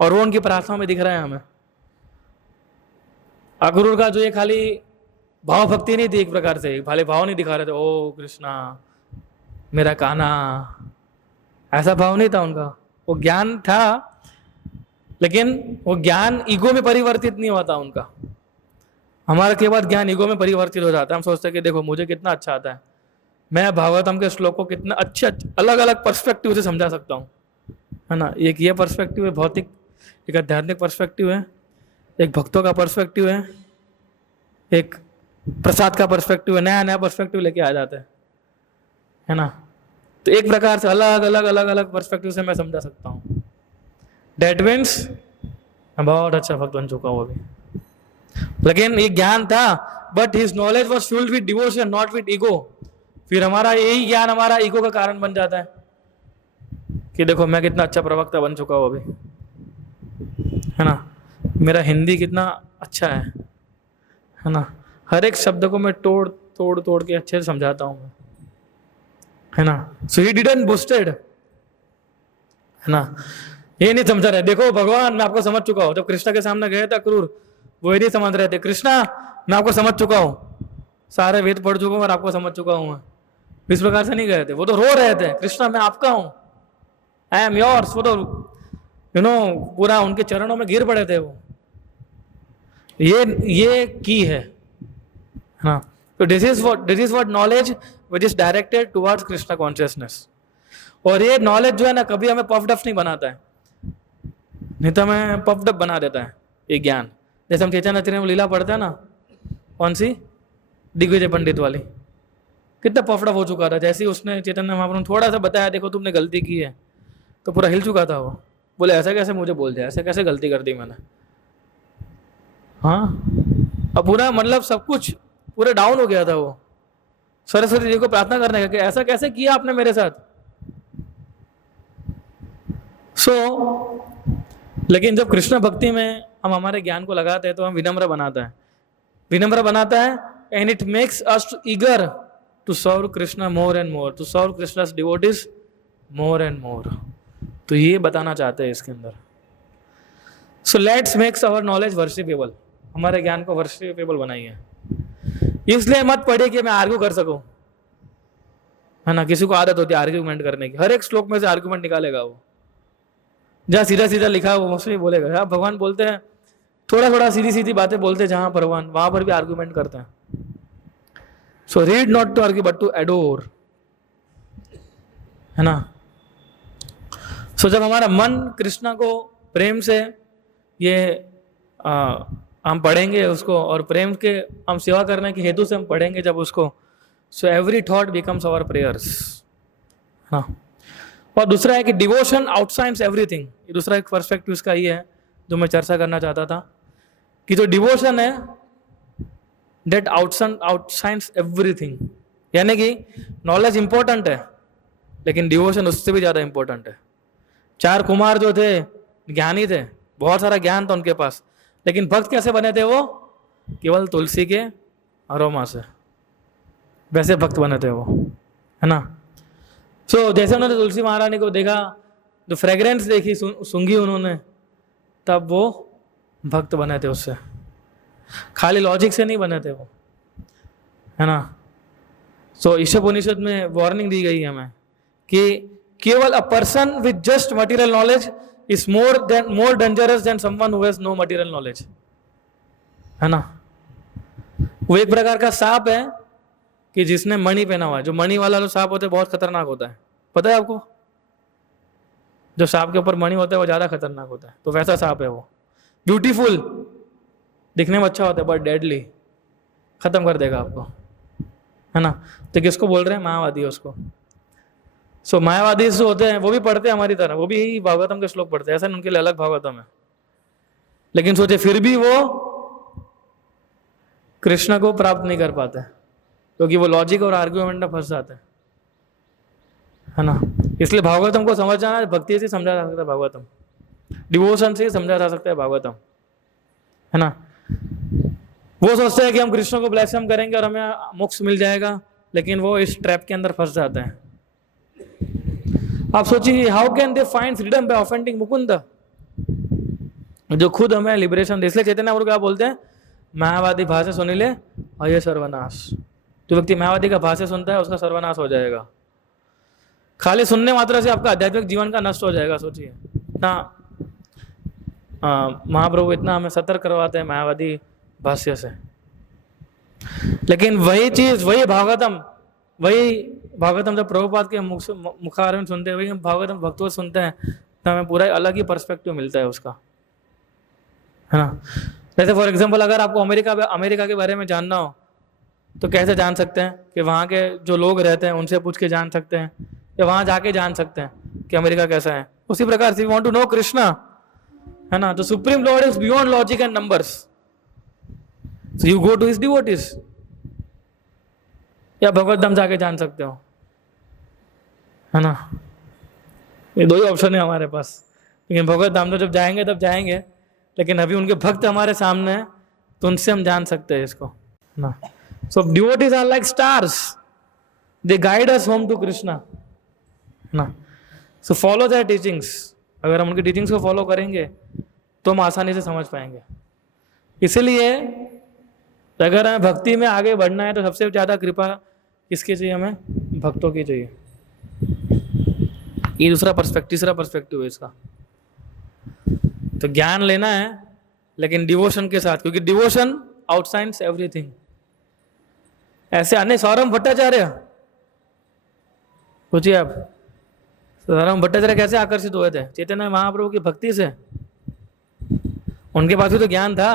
और वो उनकी प्रार्थना में दिख रहा है हमें। अक्रूर का जो ये खाली भाव भक्ति नहीं थी, एक प्रकार से खाली भाव नहीं दिखा रहे थे ओ कृष्णा मेरा कान्हा, ऐसा भाव नहीं था उनका। वो ज्ञान था, लेकिन वो ज्ञान ईगो में परिवर्तित नहीं होता उनका। हमारा के बाद ज्ञान ईगो में परिवर्तित हो जाता है। हम सोचते हैं कि देखो मुझे कितना अच्छा आता है, मैं भागवतम के श्लोक को कितना अच्छे अलग अलग पर्सपेक्टिव से समझा सकता हूँ, है ना। एक ये पर्सपेक्टिव है भौतिक, एक आध्यात्मिक पर्सपेक्टिव है, एक भक्तों का पर्सपेक्टिव है, एक प्रसाद का पर्सपेक्टिव है, नया नया पर्सपेक्टिव लेके आ जाता है ना। तो एक प्रकार से अलग अलग पर्सपेक्टिव से मैं समझा सकता हूँ। डेट मीन्स मैं बहुत अच्छा भक्त बन चुका हूँ अभी, लेकिन ये ज्ञान था, but his knowledge was fuelled with devotion not with ego. फिर हमारा यही ज्ञान हमारा ईगो का कारण बन जाता है कि देखो मैं कितना अच्छा प्रवक्ता बन चुका हूँ अभी, है ना। मेरा हिंदी कितना अच्छा है ना। हर एक शब्द को मैं तोड़ के अच्छे से समझाता हूँ, है ना। सो ही डिडंट बूस्टेड, है ना। ये नहीं समझ रहे, देखो भगवान मैं आपको समझ चुका हूँ। जब कृष्णा के सामने गए थे अक्रूर, वो ये नहीं समझ रहे थे कृष्णा मैं आपको समझ चुका हूँ, सारे वेद पढ़ चुका हूँ और आपको समझ चुका हूँ मैं, इस प्रकार से नहीं गए थे। वो तो रो रहे थे कृष्णा मैं आपका हूँ, आई एम योर्स, वो तो पूरा उनके चरणों में गिर पड़े थे वो। ये की है ना। तो this is what knowledge which is directed towards Krishna consciousness. और ये नॉलेज जो है ना, कभी हमें पफ्ड अप नहीं बनाता है, नहीं तो हमें पफ्ड अप बना देता है ये ज्ञान। जैसे हम चैतन्य चरित्र में लीला पढ़ते हैं ना, कौन सी, दिग्विजय पंडित वाली, कितना पफ्ड अप हो चुका था। जैसे ही उसने चैतन्य महाप्रभु ने थोड़ा सा बताया, देखो तुमने गलती की है, तो पूरा हिल चुका था वो। बोले ऐसा कैसे मुझे बोल दिया, ऐसे कैसे गलती कर दी मैंने। हाँ, अब पूरा मतलब सब कुछ पूरा डाउन हो गया था वो, सरस्वती जी को प्रार्थना करने का कि ऐसा कैसे किया आपने मेरे साथ। लेकिन जब कृष्ण भक्ति में हम हमारे ज्ञान को लगाते हैं तो हम विनम्र बनाता है and it makes us to eager to serve Krishna more and more, to serve Krishna's devotees more and more. तो ये बताना चाहते हैं इसके अंदर। So let's makes our knowledge worshipable, हमारे ज्ञान को वर्शिपेबल बनाइए। इसलिए मत पढ़िए कि मैं आर्ग्यू कर सकूं, है ना। किसी को आदत होती है आर्ग्यूमेंट करने की, हर एक श्लोक में से आर्ग्यूमेंट निकालेगा वो, जहाँ सीधा सीधा लिखा है वो उसमें बोलेगा। हाँ, भगवान बोलते हैं थोड़ा थोड़ा सीधी सीधी बातें बोलते हैं, जहां भगवान वहां पर भी आर्ग्यूमेंट करते हैं। So read not to argue but to adore, है ना। सो जब हमारा मन कृष्णा को प्रेम से ये हम पढ़ेंगे उसको, और प्रेम के हम सेवा करने के हेतु से हम पढ़ेंगे जब उसको, so every thought becomes our prayers. हाँ, और दूसरा है कि डिवोशन आउटसाइड्स एवरीथिंग। ये दूसरा एक पर्सपेक्टिव इसका ये है जो मैं चर्चा करना चाहता था, कि जो डिवोशन है डेट आउटसाइड्स एवरीथिंग। यानी कि नॉलेज इंपॉर्टेंट है, लेकिन डिवोशन उससे भी ज्यादा इंपॉर्टेंट है। 4 कुमार जो थे ज्ञानी थे, बहुत सारा ज्ञान था उनके पास, लेकिन भक्त कैसे बने थे वो, केवल तुलसी के अरोमा से, वैसे भक्त बने थे वो, है ना। सो जैसे उन्होंने तुलसी महारानी को देखा, जो फ्रेग्रेंस देखी, सूंघी उन्होंने, तब वो भक्त बने थे उससे, खाली लॉजिक से नहीं बने थे वो, है ना। सो ईशोपनिषद में वार्निंग दी गई है हमें कि केवल a person with just material knowledge is more dangerous than someone who has no material knowledge, है ना। वो एक प्रकार का सांप है कि जिसने मणि पहना हुआ है। जो मणि वाला जो सांप होता है बहुत खतरनाक होता है, पता है आपको। जो सांप के ऊपर मणि होता है वो ज्यादा खतरनाक होता है। तो वैसा सांप है वो, ब्यूटीफुल दिखने में अच्छा होता है बट डेडली, खत्म कर देगा आपको, है ना। तो किसको बोल रहे हैं, मायावादी है उसको। सो मायावादी जो होते हैं वो भी पढ़ते हैं हमारी तरह, वो भी भागवतम के श्लोक पढ़ते हैं, ऐसा उनके लिए अलग भागवतम है, लेकिन सोचे फिर भी वो कृष्ण को प्राप्त नहीं कर पाते, क्योंकि वो लॉजिक और आर्ग्यूमेंट में फंस जाते हैं, है ना। इसलिए भागवतम को समझना भक्ति से समझा जा सकता है, भागवतम डिवोशन से समझा जा सकता है भागवतम, है ना। वो सोचते हैं कि हम कृष्ण को ब्लेसम करेंगे और हमें मोक्ष मिल जाएगा, लेकिन वो इस ट्रैप के अंदर फंस जाते हैं। आप सोचिए, how can they find freedom bye offending Mukund, जो खुद हमें लिबरेशन दे। इसलिए चैतन्य महाप्रभु क्या बोलते हैं, मायावादी भाषा सुनी ले और ये सर्वनाश। जो व्यक्ति मायावादी का भाषा सुनता है उसका सर्वनाश हो जाएगा। खाली सुनने मात्र से आपका आध्यात्मिक जीवन का नष्ट हो जाएगा। सोचिए, इतना महाप्रभु इतना हमें सतर्क करवाते हैं मायावादी भाष्य से, लेकिन वही चीज, वही भागवतम जब प्रभुपाद के मुखारविंद सुनते हैं, वही हम भागवतम भक्तों सुनते हैं, तो हमें पूरा अलग ही पर्सपेक्टिव मिलता है उसका, है ना। जैसे फॉर एग्जांपल, अगर आपको अमेरिका के बारे में जानना हो तो कैसे जान सकते हैं, कि वहाँ के जो लोग रहते हैं उनसे पूछ के जान सकते हैं, या वहाँ जाके जान सकते हैं कि अमेरिका कैसा है। उसी प्रकार से वांट टू नो कृष्णा, है ना, तो supreme lord is beyond logic and numbers, so you go to his devotees, या भगवत धाम जाके जान सकते हो, है ना। ये 2 ही ऑप्शन है हमारे पास, लेकिन भगवत धाम तो जब जाएंगे तब जाएंगे, लेकिन अभी उनके भक्त हमारे सामने हैं तो उनसे हम जान सकते हैं इसको, ना। So devotees are like stars, they guide us home to Krishna, ना। सो फॉलो देयर टीचिंग्स, अगर हम उनकी टीचिंग्स को फॉलो करेंगे तो हम आसानी से समझ पाएंगे। इसीलिए अगर हमें भक्ति में आगे बढ़ना है तो सबसे ज़्यादा कृपा किसकी चाहिए, हमें भक्तों की चाहिए। ये दूसरा पर्सपेक्टिव, तीसरा पर्सपेक्टिव है इसका। तो ज्ञान लेना है लेकिन डिवोशन के साथ, क्योंकि डिवोशन आउटसाइड्स एवरीथिंग। ऐसे आने सौरभ भट्टाचार्य, सोचिए आप, सौरभ भट्टाचार्य कैसे आकर्षित हुए थे चैतन्य महाप्रभु की भक्ति से। उनके पास भी तो ज्ञान था,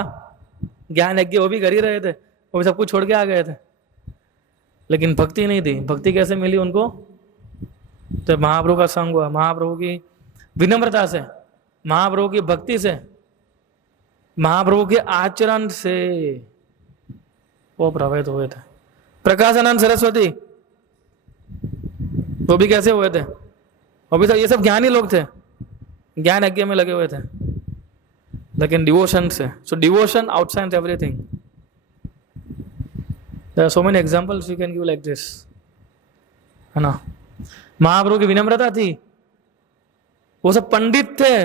ज्ञान यज्ञ वो भी कर ही रहे थे, वो भी सब कुछ छोड़ के आ गए थे, लेकिन भक्ति नहीं थी। भक्ति कैसे मिली उनको? तो महाप्रभु का संग हुआ, महाप्रभु की विनम्रता से, महाप्रभु की भक्ति से, महाप्रभु के आचरण से वो प्रभावित हुए थे। प्रकाशानंद सरस्वती वो भी कैसे हुए थे? वो भी तो ये सब ज्ञानी लोग थे, ज्ञान यज्ञ में लगे हुए थे, लेकिन डिवोशन से। So devotion outsides everything. There are so many examples you can give like this, है ना। महाप्रभु की विनम्रता थी, वो सब पंडित थे।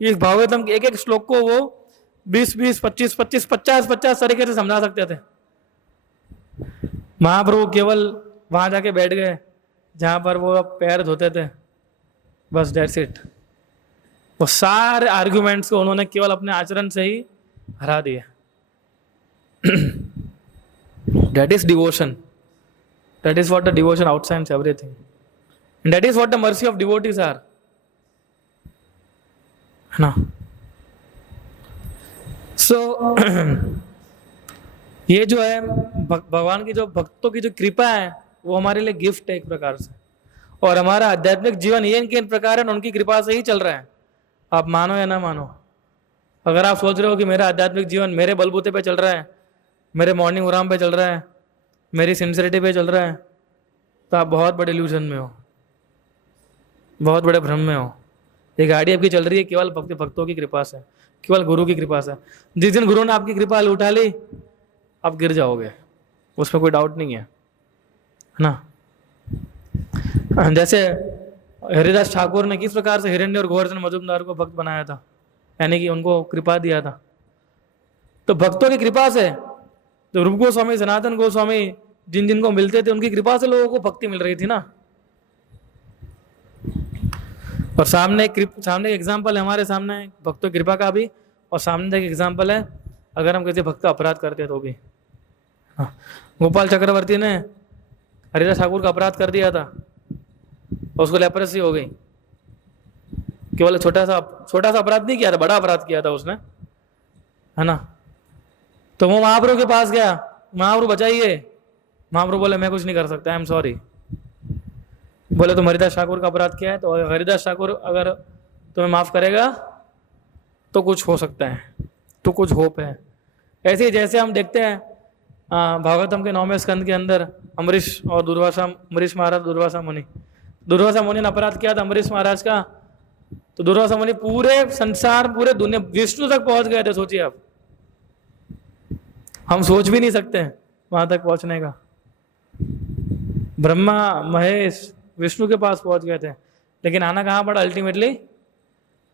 इस भागवतम के एक एक श्लोक को वो 20-20, 25-25, 50-50 तरीके से समझा सकते थे। महाप्रभु केवल वहां जाके बैठ गए जहां पर वो पैर धोते थे, बस दैट्स इट। वो सारे आर्ग्यूमेंट्स को उन्होंने केवल अपने आचरण से ही हरा दिए। That is devotion, that is what the devotion outsides everything, and that is what the mercy of devotees are, है ना। सो ये जो है भगवान की जो भक्तों की जो कृपा है वो हमारे लिए गिफ्ट है एक प्रकार से, और हमारा आध्यात्मिक जीवन ये इनके प्रकार है उनकी कृपा से ही चल रहा है। आप मानो या ना मानो, अगर आप सोच रहे हो कि मेरा आध्यात्मिक जीवन मेरे बलबूते पे चल रहा है, मेरे मॉर्निंग उराम पे चल रहा है, मेरी सिंसियरिटी पे चल रहा है, तो आप बहुत बड़े इल्यूजन में हो, बहुत बड़े भ्रम में हो। ये गाड़ी आपकी चल रही है केवल भक्तों की कृपा से, केवल गुरु की कृपा से। जिस दिन गुरु ने आपकी कृपा उठा ली आप गिर जाओगे, उसमें कोई डाउट नहीं है ना। जैसे हरिदास ठाकुर ने किस प्रकार से हिरण्य और गोवर्धन मजुमदार को भक्त बनाया था, यानी कि उनको कृपा दिया था। तो भक्तों की कृपा से, तो रूप गोस्वामी, सनातन गोस्वामी जिन जिन को मिलते थे उनकी कृपा से लोगों को भक्ति मिल रही थी ना। और सामने एक एग्जाम्पल है हमारे सामने भक्तों की कृपा का भी, और सामने एक एग्जाम्पल है अगर हम किसी भक्त का अपराध करते तो भी। हाँ, गोपाल चक्रवर्ती ने हरिदास ठाकुर का अपराध कर दिया था और उसको लेप्रेसी हो गई। केवल छोटा सा अपराध नहीं किया था, बड़ा अपराध किया था उसने, है ना। तो वो महाप्रभु के पास गया, महाप्रभु बचाइए। महाप्रभु बोले मैं कुछ नहीं कर सकता, आई एम सॉरी। बोले तुम हरिदास ठाकुर का अपराध किया है, तो हरिदास ठाकुर अगर तुम्हें माफ करेगा तो कुछ हो सकता है, तो कुछ होप है। ऐसे ही जैसे हम देखते हैं भागवतम के 9वें स्कंद के अंदर अम्बरीश और अम्बरीश महाराज, दुर्वासा मुनि ने अपराध किया था अम्बरीश महाराज का। तो दुर्वासा मुनि पूरे संसार, पूरे दुनिया, विष्णु तक पहुंच गए थे। सोचिए आप, हम सोच भी नहीं सकते वहां तक पहुंचने का। ब्रह्मा महेश विष्णु के पास पहुंच गए थे, लेकिन आना कहाँ पड़ा अल्टीमेटली?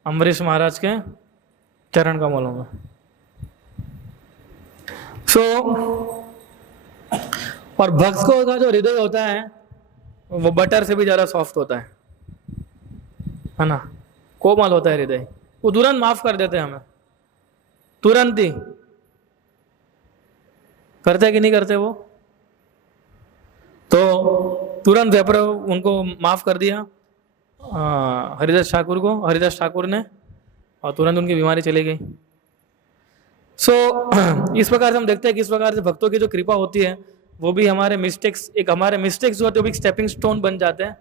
अम्बरीश महाराज के चरण कमलों में। और भक्त को का जो हृदय होता है वो बटर से भी ज्यादा सॉफ्ट होता है ना, कोमल होता है हृदय। वो तुरंत माफ कर देते हैं हमें, तुरंत ही। करते कि नहीं करते वो? तो तुरंत उनको माफ कर दिया हरिदास ठाकुर को, हरिदास ठाकुर ने, और तुरंत उनकी बीमारी चली गई। इस प्रकार से हम देखते हैं कि इस प्रकार से भक्तों की जो कृपा होती है वो भी हमारे मिस्टेक्स जो होते हैं वो भी स्टेपिंग स्टोन बन जाते हैं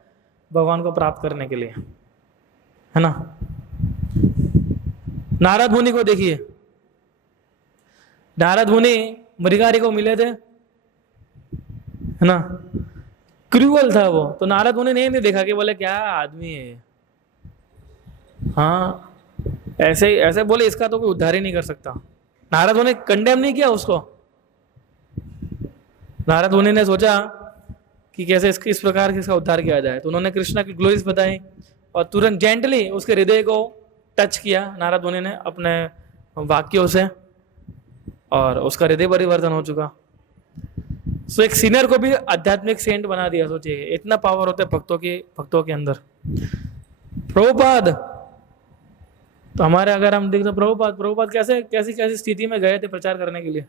भगवान को प्राप्त करने के लिए, है ना। नारद मुनि को देखिए, नारद मुनि मृगारी को मिले थे, है ना। क्रूअल था वो, तो नारद मुनि ने नहीं देखा कि बोले क्या आदमी है, हाँ ऐसे बोले इसका तो कोई उद्धार ही नहीं कर सकता। नारद मुनि कंडेम नहीं किया उसको। नारद मुनि ने सोचा कि कैसे इस प्रकार से इसका उद्धार किया जाए, तो उन्होंने कृष्णा की ग्लोरीज बताई और तुरंत जेंटली उसके हृदय को टच किया नारद मुनि ने अपने वाक्यों से, और उसका हृदय परिवर्तन हो चुका। एक सीनियर को भी आध्यात्मिक सेंट बना दिया। सोचिए इतना पावर होता है भक्तों के अंदर। प्रभुपाद, तो हमारे अगर हम देखते प्रभुपाद कैसे कैसी कैसी स्थिति में गए थे प्रचार करने के लिए,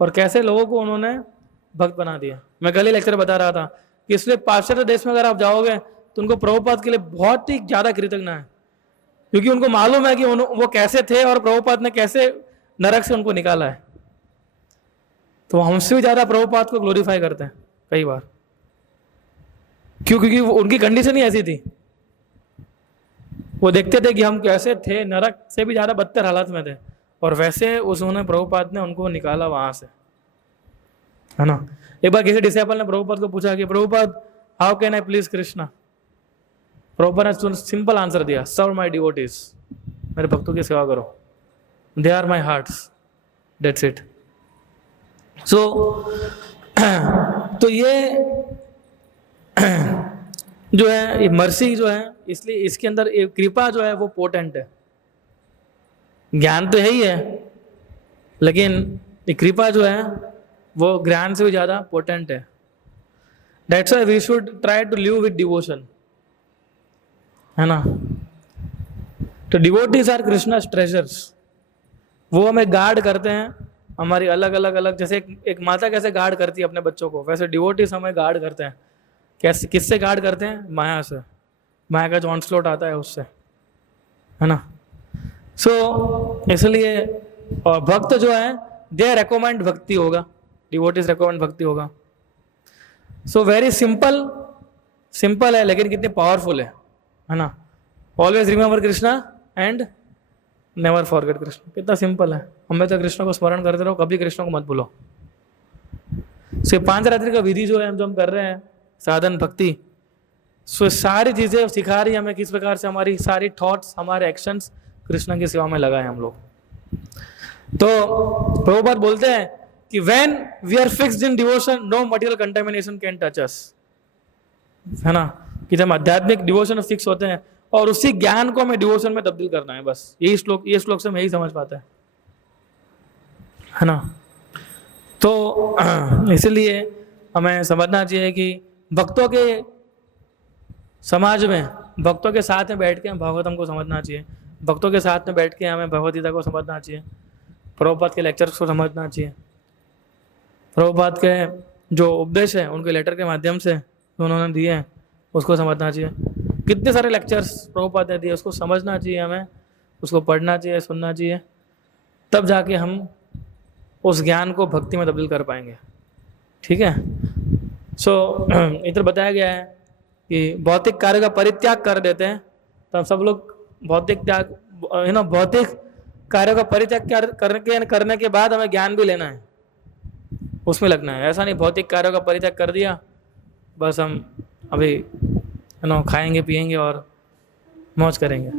और कैसे लोगों को उन्होंने भक्त बना दिया। मैं कल ही लेक्चर बता रहा था कि इसलिए पाश्चात्य देश में अगर आप जाओगे तो उनको प्रभुपाद के लिए बहुत ही ज्यादा कृतज्ञता है, क्योंकि उनको मालूम है कि वो कैसे थे और प्रभुपाद ने कैसे नरक से उनको निकाला है। तो हमसे भी ज्यादा प्रभुपाद को ग्लोरीफाई करते हैं कई बार। क्यों? क्योंकि उनकी कंडीशन ही ऐसी थी। वो देखते थे कि हम कैसे थे, नरक से भी ज्यादा बदतर हालत में थे, और वैसे उन्होंने प्रभुपाद ने उनको निकाला वहां से, है ना। एक बार किसी डिसाइपल ने प्रभुपाद को पूछा कि Prabhupada how can I please Krishna. Prabhupada ने सिंपल आंसर दिया, सर्व माय डिवोटीज, मेरे भक्तों की सेवा करो, they are my hearts, that's it. So तो ये जो है ये मर्सी जो है, इसलिए इसके अंदर एक कृपा जो है वो पोटेंट है। ज्ञान तो है ही है, लेकिन ये कृपा जो है वो ज्ञान से भी ज्यादा पोटेंट है। That's why we should try to live with devotion, है ना। तो डिवोटीज आर कृष्णास ट्रेजर्स। वो हमें गार्ड करते हैं, हमारी अलग अलग अलग, जैसे एक माता कैसे गार्ड करती है अपने बच्चों को, वैसे डिवोटीज हमें गार्ड करते हैं। कैसे, किससे गार्ड करते हैं? माया से। माया का जो ऑनस्लोट आता है उससे, है ना। सो इसलिए और भक्त जो है दे रेकमेंड भक्ति होगा, डिवोटीज रेकमेंड भक्ति होगा। सो वेरी सिंपल है, लेकिन कितनी पावरफुल है ना। Always remember Krishna and never forget Krishna. कितना सिंपल है। हमेशा कृष्ण को स्मरण करते रहो, कभी कृष्ण को मत भूलो। सो 5 रात्रि का विधि जो है, जो हम कर रहे हैं साधन भक्ति, सो सारी चीजें सिखा रही है हमें किस प्रकार से हमारी सारी थॉट्स, हमारे एक्शंस कृष्ण की सेवा में लगाए हम लोग। तो प्रभुपाद बोलते हैं कि when we are fixed in devotion no material contamination can touch us, है ना। कि जब आध्यात्मिक डिवोशन फिक्स होते हैं और उसी ज्ञान को हमें डिवोशन में तब्दील करना है, बस ये श्लोक से हम यही समझ पाते हैं, है ना। तो इसलिए हमें समझना चाहिए कि भक्तों के समाज में, भक्तों के साथ में बैठ के हम भागवतम को समझना चाहिए, भक्तों के साथ में बैठ के हमें भगवद गीता को समझना चाहिए, प्रभुपाद के लेक्चर्स को समझना चाहिए, प्रभुपाद के जो उपदेश है उनके लेटर के माध्यम से जो उन्होंने दिए हैं उसको समझना चाहिए। कितने सारे लेक्चर्स प्रभुपाद ने दिए, उसको समझना चाहिए हमें, उसको पढ़ना चाहिए, सुनना चाहिए, तब जाके हम उस ज्ञान को भक्ति में तब्दील कर पाएंगे। ठीक है। सो इधर बताया गया है कि भौतिक कार्य का परित्याग कर देते हैं, तो हम सब लोग भौतिक त्याग, भौतिक कार्यों का परित्याग करने के बाद हमें ज्ञान भी लेना है, उसमें लगना है। ऐसा नहीं भौतिक कार्यों का परित्याग कर दिया बस हम अभी खाएंगे पिएंगे और मौज करेंगे,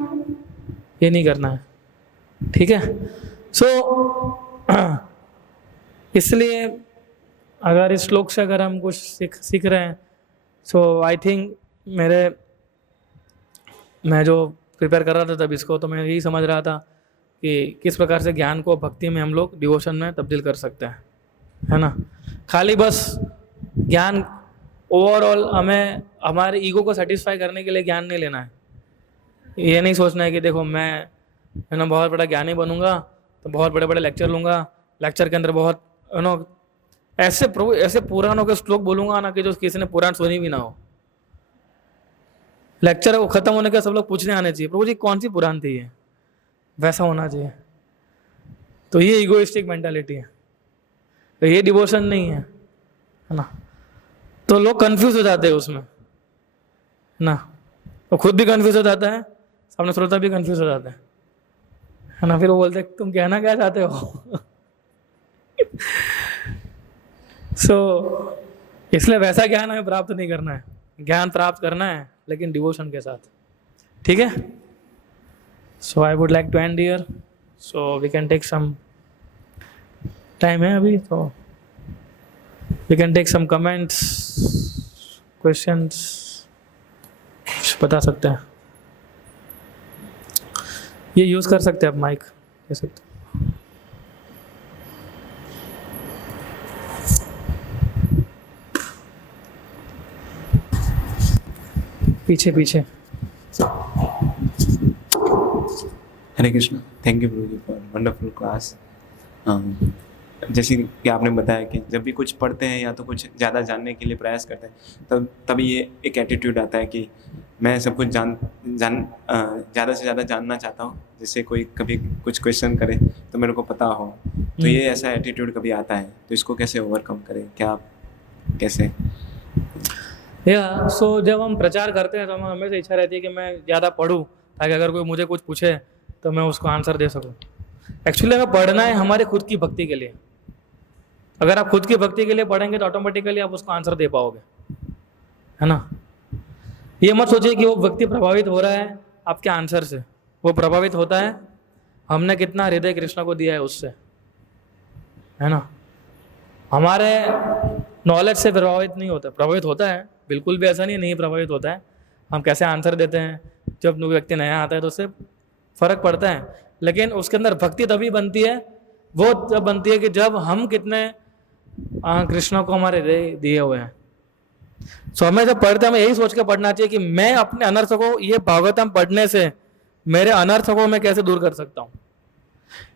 ये नहीं करना है। ठीक है। सो इसलिए अगर इस श्लोक से अगर हम कुछ सीख रहे हैं, सो आई थिंक मैं जो प्रिपेयर कर रहा था तब इसको, तो मैं यही समझ रहा था कि किस प्रकार से ज्ञान को भक्ति में हम लोग डिवोशन में तब्दील कर सकते हैं, है ना। खाली बस ज्ञान ओवरऑल हमें हमारे ईगो को सेटिस्फाई करने के लिए ज्ञान नहीं लेना है। ये नहीं सोचना है कि देखो मैं बहुत बड़ा ज्ञानी बनूंगा तो बहुत बड़े बड़े लेक्चर लूंगा, लेक्चर के अंदर बहुत ऐसे पुराणों के श्लोक बोलूंगा ना कि जो किसी ने पुराण सुनी भी ना हो। लेक्चर खत्म होने के सब लोग पूछने आने चाहिए, प्रभु जी कौन सी पुराण थी ये, वैसा होना चाहिए। तो ये इगोइस्टिक मेंटालिटी है, तो ये डिवोशन नहीं है ना। तो लोग कंफ्यूज हो जाते हैं उसमें ना, तो खुद भी कंफ्यूज हो जाता है, सामने श्रोता भी कंफ्यूज हो जाता है ना। फिर वो बोलते हैं तुम कहना क्या चाहते हो। इसलिए वैसा ज्ञान हमें प्राप्त नहीं करना है, ज्ञान प्राप्त करना है लेकिन डिवोशन के साथ। ठीक है। So I would like to end here, so we can take some time है अभी, तो we can take some comments, questions, बता सकते हैं। ये यूज कर सकते हैं आप, माइक दे सकते हैं। पीछे Hare Krishna. Thank you Prabhu ji for wonderful class. जैसे कि आपने बताया कि जब भी कुछ पढ़ते हैं या तो कुछ ज़्यादा जानने के लिए प्रयास करते हैं तभी ये एक एटीट्यूड आता है कि मैं सब कुछ ज़्यादा से ज़्यादा जानना चाहता हूँ, जिससे कोई कभी कुछ क्वेश्चन करे तो मेरे को पता हो। तो ये ऐसा एटीट्यूड कभी आता है, तो इसको कैसे ओवरकम करें? क्या आप कैसे? या जब हम प्रचार करते हैं तो हमें हमेशा इच्छा रहती है कि मैं ज़्यादा पढूं, ताकि अगर कोई मुझे कुछ पूछे तो मैं उसको आंसर दे सकूं। एक्चुअली हमें पढ़ना है हमारे खुद की भक्ति के लिए। अगर आप खुद की भक्ति के लिए पढ़ेंगे तो ऑटोमेटिकली आप उसको आंसर दे पाओगे, है ना। ये मत सोचिए कि वो व्यक्ति प्रभावित हो रहा है आपके आंसर से। वो प्रभावित होता है हमने कितना हृदय कृष्ण को दिया है उससे, है ना। हमारे नॉलेज से प्रभावित नहीं होता, प्रभावित होता है, बिल्कुल भी ऐसा नहीं प्रभावित होता है। हम कैसे आंसर देते हैं, जब व्यक्ति नया आता है तो उससे फर्क पड़ता है, लेकिन उसके अंदर भक्ति तभी बनती है, वो तब बनती है कि जब हम कितने कृष्ण को हमारे हृदय दिए हुए हैं। हमें जब पढ़ते हैं हमें यही सोच के पढ़ना चाहिए कि मैं अपने अनर्थ को ये भागवतम पढ़ने से मेरे अनर्थ को मैं कैसे दूर कर सकता हूँ।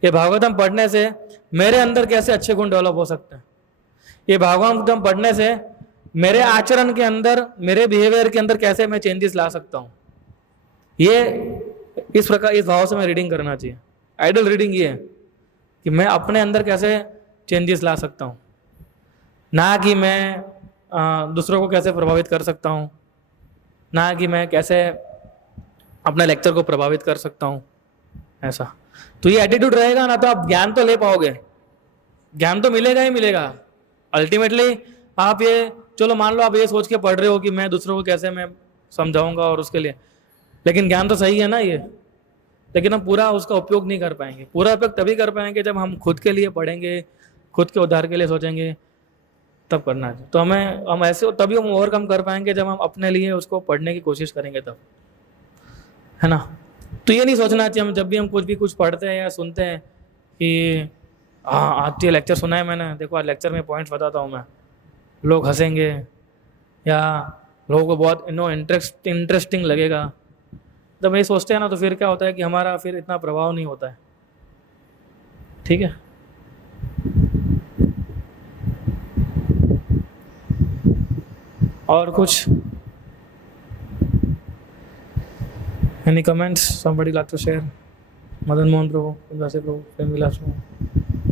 ये भागवतम पढ़ने से मेरे अंदर कैसे अच्छे गुण डेवलप हो सकते हैं। ये भागवतम पढ़ने से मेरे आचरण के अंदर, मेरे बिहेवियर के अंदर कैसे मैं चेंजेस ला सकता हूँ। ये इस प्रकार, इस भाव से मैं रीडिंग करना चाहिए। आइडल रीडिंग ये है कि मैं अपने अंदर कैसे चेंजेस ला सकता हूँ, ना कि मैं दूसरों को कैसे प्रभावित कर सकता हूँ, ना कि मैं कैसे अपने लेक्चर को प्रभावित कर सकता हूँ। ऐसा तो ये एटीट्यूड रहेगा ना तो आप ज्ञान तो ले पाओगे, ज्ञान तो मिलेगा ही मिलेगा। अल्टीमेटली आप ये, चलो मान लो आप ये सोच के पढ़ रहे हो कि मैं दूसरों को कैसे मैं समझाऊंगा और उसके लिए, लेकिन ज्ञान तो सही है ना ये, लेकिन हम पूरा उसका उपयोग नहीं कर पाएंगे। पूरा उपयोग तभी कर पाएंगे जब हम खुद के लिए पढ़ेंगे, खुद के उद्धार के लिए सोचेंगे, तब करना चाहिए। तो हम ऐसे तभी हम ओवरकम कर पाएंगे जब हम अपने लिए उसको पढ़ने की कोशिश करेंगे तब, है ना। तो ये नहीं सोचना चाहिए हम जब भी हम कुछ पढ़ते हैं या सुनते हैं कि हाँ आज ये लेक्चर सुना है मैंने, देखो आज लेक्चर में पॉइंट्स बताता हूँ मैं, लोग हंसेंगे या लोगों को बहुत इंटरेस्टिंग लगेगा। जब ये सोचते हैं ना तो फिर क्या होता है कि हमारा फिर इतना प्रभाव नहीं होता है। ठीक है, और कुछ? Any comments somebody like to share? Madan Mohan प्रभु, उल्लासी प्रभु, प्रेम विलास प्रभु,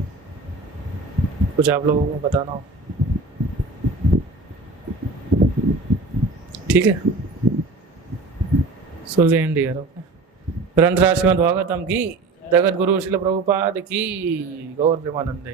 कुछ आप लोगों को बताना हो? ठीक है, so we end here. Okay, ग्रंथ राज श्रीमद् भागवतम की, जगत गुरु श्रील प्रभुपाद की, गौर प्रेमानंद।